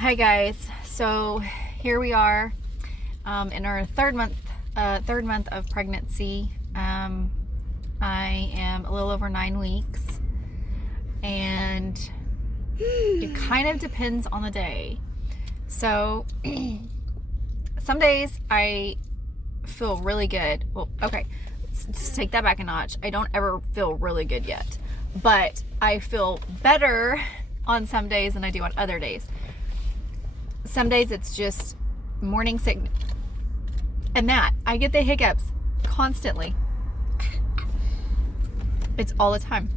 Hi guys. So here we are in our third month of pregnancy. I am a little over 9 weeks, and it kind of depends on the day. So some days I feel really good. Well, okay, let's take that back a notch. I don't ever feel really good yet, but I feel better on some days than I do on other days. Some days it's just morning sickness. And that, I get the hiccups constantly. It's all the time.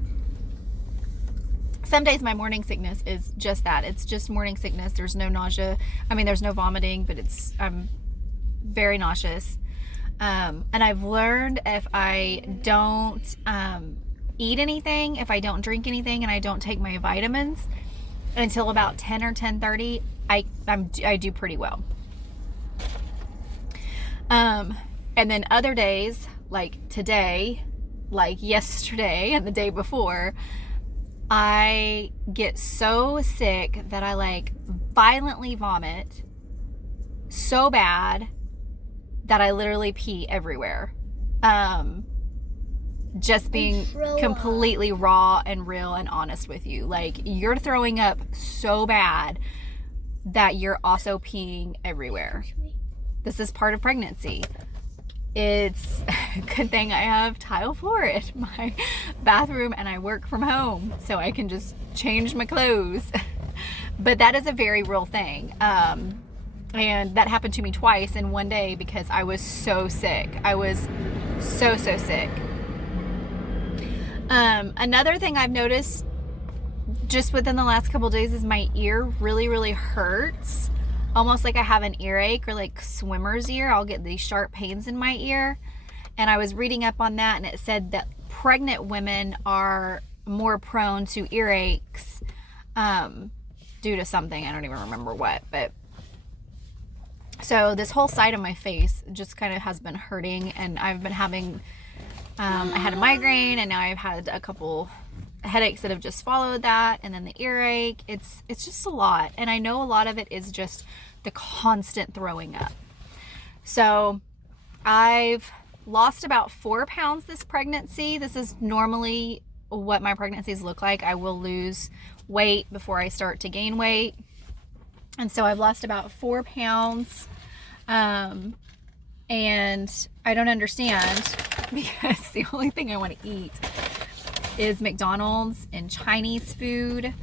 Some days my morning sickness is just that. It's just morning sickness. There's no nausea. I mean, there's no vomiting, but I'm very nauseous. And I've learned if I don't eat anything, if I don't drink anything, and I don't take my vitamins until about 10 or 10:30, I do pretty well. And then other days, like today, like yesterday and the day before, I get so sick that I violently vomit so bad that I literally pee everywhere. Just being completely raw and real and honest with you. Like, you're throwing up so bad that you're also peeing everywhere. This is part of pregnancy. It's a good thing I have tile floor in my bathroom and I work from home, so I can just change my clothes. But that is a very real thing. And that happened to me twice in one day because I was so sick. I was so sick. Another thing I've noticed just within the last couple days is my ear really hurts. Almost like I have an earache or like swimmer's ear. I'll get these sharp pains in my ear. And I was reading up on that, and it said that pregnant women are more prone to earaches due to something. I don't even remember what. But so this whole side of my face just kind of has been hurting, and I've been having I had a migraine, and now I've had a couple headaches that have just followed that, and then the earache. It's just a lot, and I know a lot of it is just the constant throwing up. So I've lost about 4 pounds this pregnancy. This is normally what my pregnancies look like. I will lose weight before I start to gain weight, and so I've lost about 4 pounds. And I don't understand, because the only thing I want to eat is McDonald's and Chinese food,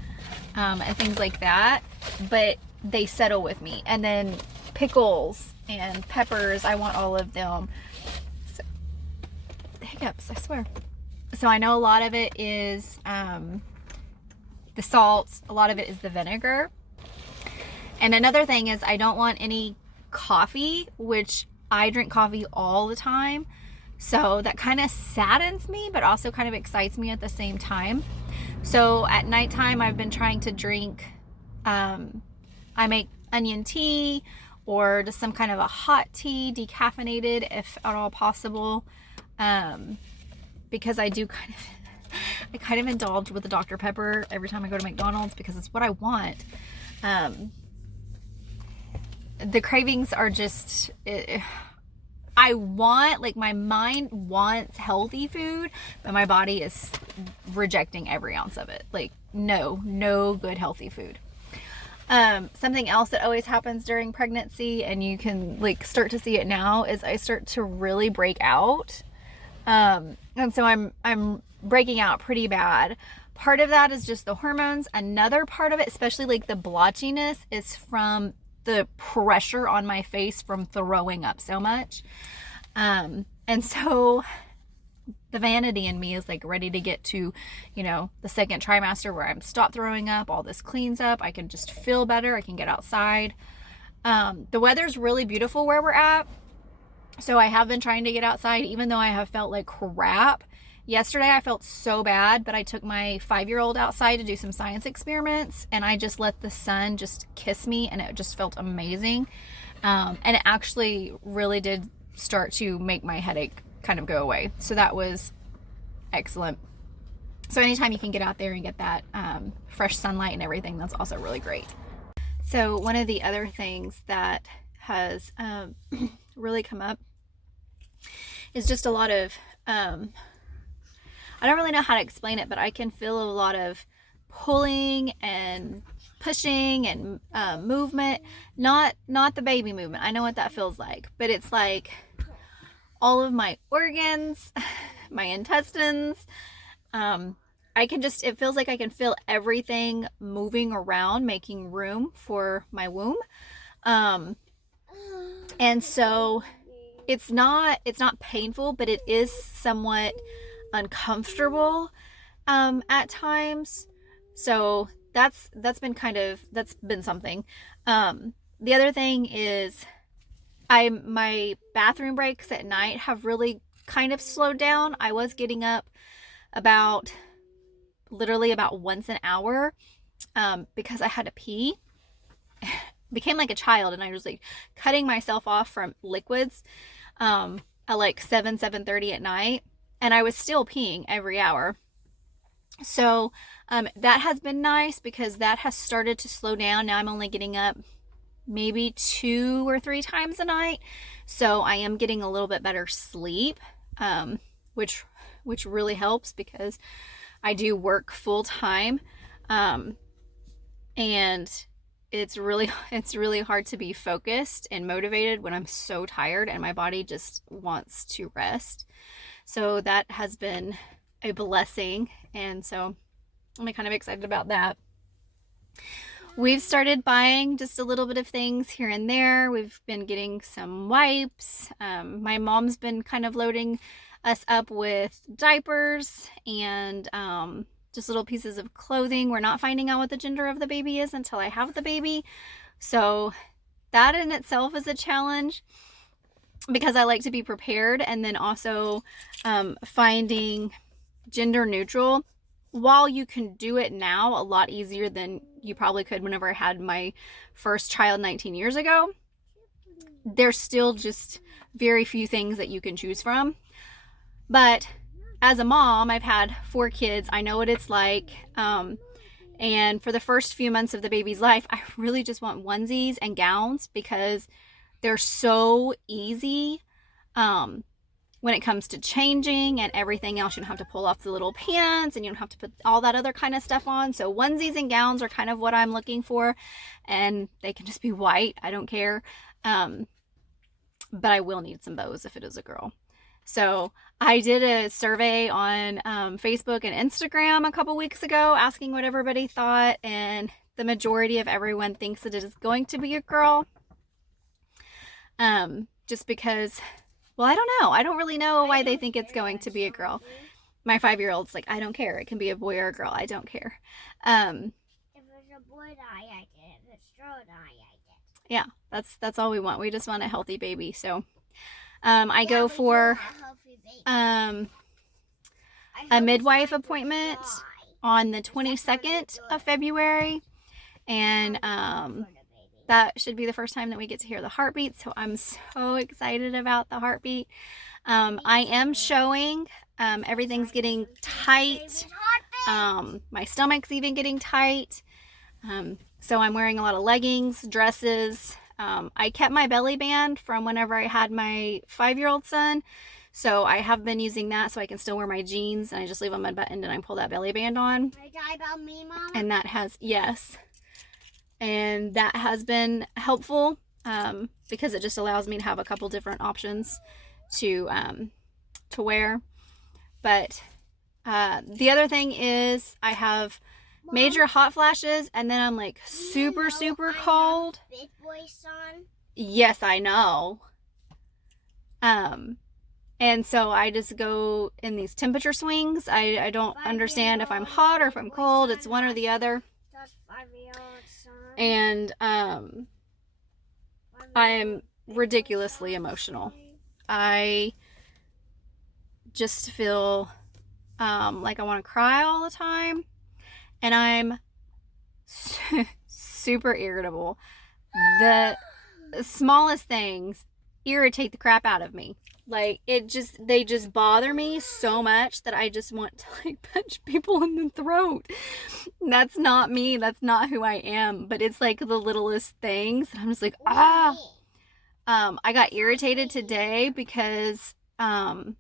and things like that. But they settle with me. And then pickles and peppers, I want all of them. So, hiccups, I swear. So I know a lot of it is the salt. A lot of it is the vinegar. And another thing is I don't want any coffee, which I drink coffee all the time. So that kind of saddens me, but also kind of excites me at the same time. So at nighttime, I've been trying to drink, I make onion tea or just some kind of a hot tea, decaffeinated if at all possible. Because I kind of indulge with the Dr. Pepper every time I go to McDonald's because it's what I want. The cravings are just, I want, like, my mind wants healthy food, but my body is rejecting every ounce of it. Like, no good healthy food. Something else that always happens during pregnancy, and you can start to see it now, is I start to really break out. And so I'm breaking out pretty bad. Part of that is just the hormones. Another part of it, especially the blotchiness, is from the pressure on my face from throwing up so much. And so the vanity in me is ready to get to, the second trimester where I'm stopped throwing up, all this cleans up, I can just feel better, I can get outside. The weather's really beautiful where we're at. So I have been trying to get outside, even though I have felt like crap. Yesterday I felt so bad, but I took my 5-year-old outside to do some science experiments, and I just let the sun just kiss me, and it just felt amazing. And it actually really did start to make my headache kind of go away. So that was excellent. So anytime you can get out there and get that fresh sunlight and everything, that's also really great. So one of the other things that has really come up is just a lot of I don't really know how to explain it, but I can feel a lot of pulling and pushing and movement. Not the baby movement. I know what that feels like, but it's like all of my organs, my intestines. I can just, it feels like I can feel everything moving around, making room for my womb. And so it's not painful, but it is somewhat uncomfortable at times. So that's been something. The other thing is my bathroom breaks at night have really kind of slowed down. I was getting up literally about once an hour because I had to pee. Became like a child, and I was like cutting myself off from liquids at like 7:30 at night, and I was still peeing every hour. So that has been nice because that has started to slow down. Now I'm only getting up maybe 2 or 3 times a night, so I am getting a little bit better sleep, which really helps because I do work full time, and it's really hard to be focused and motivated when I'm so tired and my body just wants to rest. So that has been a blessing, and so I'm kind of excited about that. We've started buying just a little bit of things here and there. We've been getting some wipes. My mom's been kind of loading us up with diapers and just little pieces of clothing. We're not finding out what the gender of the baby is until I have the baby. So that in itself is a challenge because I like to be prepared, and then also finding gender neutral. While you can do it now a lot easier than you probably could whenever I had my first child 19 years ago, there's still just very few things that you can choose from. But as a mom, I've had 4 kids. I know what it's like. And for the first few months of the baby's life, I really just want onesies and gowns because they're so easy when it comes to changing and everything else. You don't have to pull off the little pants and you don't have to put all that other kind of stuff on. So onesies and gowns are kind of what I'm looking for, and they can just be white. I don't care. But I will need some bows if it is a girl. So I did a survey on Facebook and Instagram a couple weeks ago asking what everybody thought, and the majority of everyone thinks that it is going to be a girl. Just because, well, I don't know. I don't really know why they think it's going to be a girl. My 5-year-old's like, I don't care. It can be a boy or a girl. I don't care. If it's a boy, I like it. If it's a girl, I like it. Yeah, that's all we want. We just want a healthy baby. So I go for a midwife appointment on the 22nd of February, and that should be the first time that we get to hear the heartbeat. So I'm so excited about the heartbeat. I am showing. Everything's getting tight. My stomach's even getting tight. So I'm wearing a lot of leggings, dresses. I kept my belly band from whenever I had my 5-year-old son. So I have been using that so I can still wear my jeans, and I just leave them unbuttoned and I pull that belly band on. About me, Mom? And that has, yes. And that has been helpful because it just allows me to have a couple different options to wear. But the other thing is I have major hot flashes, and then I'm like super cold. Big boy son. Yes, I know. And so I just go in these temperature swings. I don't understand if I'm hot or if I'm cold. It's one or the other. That's 5-year-old son. And I am ridiculously emotional. I just feel like I want to cry all the time, and I'm super irritable. The smallest things irritate the crap out of me. Like, they just bother me so much that I just want to like punch people in the throat. That's not me. That's not who I am. But it's like the littlest things. And I'm just like, ah. I got irritated today because one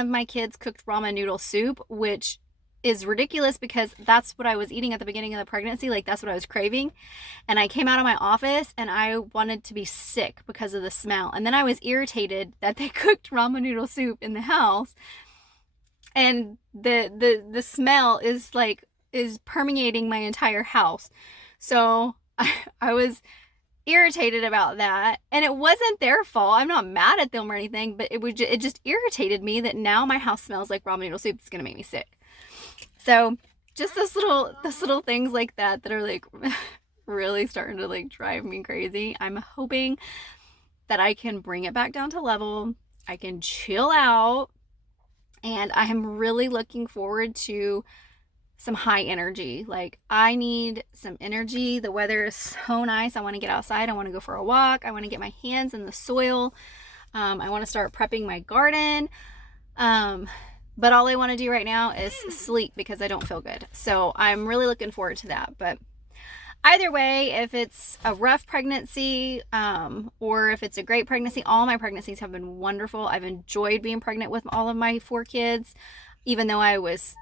of my kids cooked ramen noodle soup, which is ridiculous because that's what I was eating at the beginning of the pregnancy. Like, that's what I was craving. And I came out of my office and I wanted to be sick because of the smell. And then I was irritated that they cooked ramen noodle soup in the house. And the smell is permeating my entire house. So I was irritated about that, and it wasn't their fault. I'm not mad at them or anything, but it just irritated me that now my house smells like ramen noodle soup. It's gonna make me sick. So just this little things like that are like really starting to like drive me crazy. I'm hoping that I can bring it back down to level. I can chill out, and I am really looking forward to some high energy. Like, I need some energy. The weather is so nice. I want to get outside. I want to go for a walk. I want to get my hands in the soil. I want to start prepping my garden. But all I want to do right now is sleep because I don't feel good. So I'm really looking forward to that. But either way, if it's a rough pregnancy, or if it's a great pregnancy, all my pregnancies have been wonderful. I've enjoyed being pregnant with all of my 4 kids, even though I was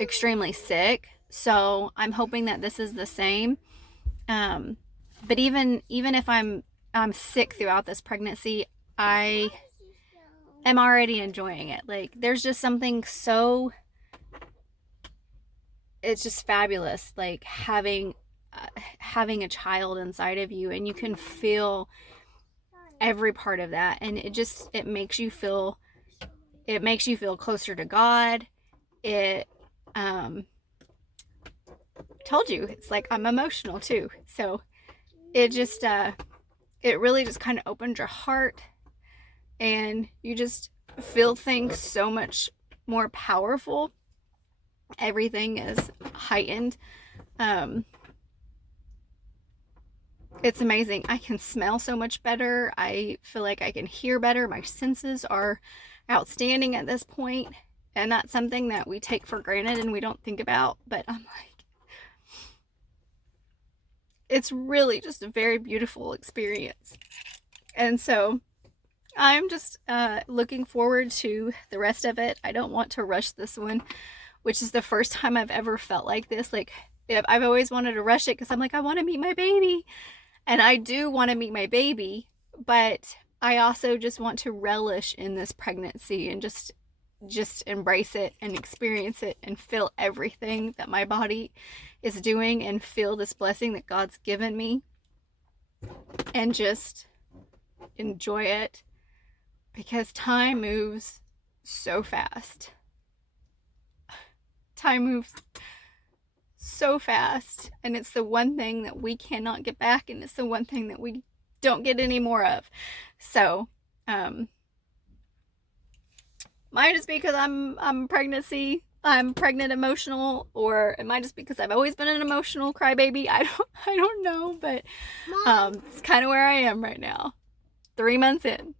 extremely sick. So I'm hoping that this is the same. But even if I'm sick throughout this pregnancy, I am already enjoying it. Like, there's just something so, it's just fabulous, like having a child inside of you, and you can feel every part of that, and it makes you feel closer to God. It told you, it's like I'm emotional too. So it just it really just kind of opened your heart, and you just feel things so much more powerful. Everything is heightened. It's amazing. I can smell so much better. I feel like I can hear better. My senses are outstanding at this point. And that's something that we take for granted and we don't think about. But I'm like, it's really just a very beautiful experience. And so I'm just looking forward to the rest of it. I don't want to rush this one, which is the first time I've ever felt like this. Like, I've always wanted to rush it because I'm like, I want to meet my baby. And I do want to meet my baby. But I also just want to relish in this pregnancy and just embrace it and experience it and feel everything that my body is doing and feel this blessing that God's given me and just enjoy it, because time moves so fast. Time moves so fast, and it's the one thing that we cannot get back, and it's the one thing that we don't get any more of. So might just be because I'm pregnant emotional, or it might just be because I've always been an emotional crybaby. I don't know, but it's kind of where I am right now. 3 months in.